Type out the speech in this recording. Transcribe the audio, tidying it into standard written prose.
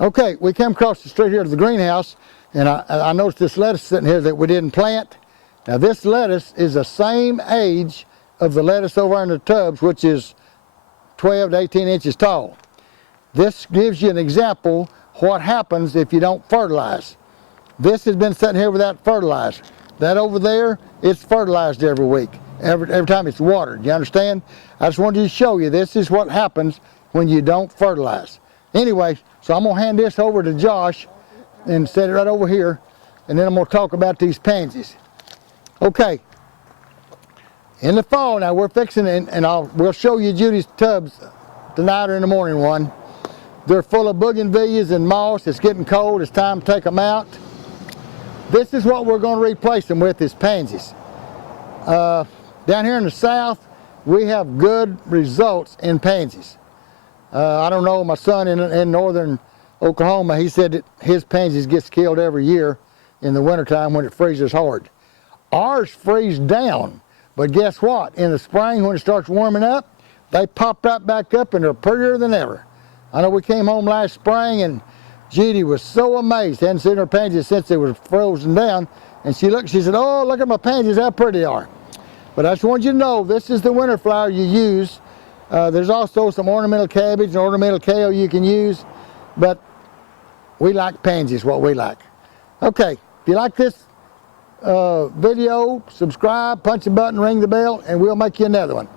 Okay, we came across the street here to the greenhouse, and I noticed this lettuce sitting here that we didn't plant. Now this lettuce is the same age of the lettuce over in the tubs, which is 12 to 18 inches tall. This gives you an example what happens if you don't fertilize. This has been sitting here without fertilizer. That over there, it's fertilized every week, every time it's watered. You understand? I just wanted to show you this is what happens when you don't fertilize. Anyway, so I'm gonna hand this over to Josh and set it right over here, and then I'm gonna talk about these pansies. Okay, in the fall now we're fixing, and we'll show you Judy's tubs tonight or in the morning one. They're full of bougainvilleas and moss. It's getting cold, it's time to take them out. This is what we're going to replace them with, is pansies. Down here in the south, we have good results in pansies. I don't know, my son in northern Oklahoma, he said that his pansies gets killed every year in the wintertime when it freezes hard. Ours freeze down, but guess what? In the spring when it starts warming up, they pop right back up and they're prettier than ever. I know we came home last spring and Judy was so amazed. Hadn't seen her pansies since they were frozen down. And she said, oh, look at my pansies, how pretty they are. But I just want you to know, this is the winter flower you use. There's also some ornamental cabbage and ornamental kale you can use. But we like pansies, what we like. Okay, if you like this video, subscribe, punch the button, ring the bell, and we'll make you another one.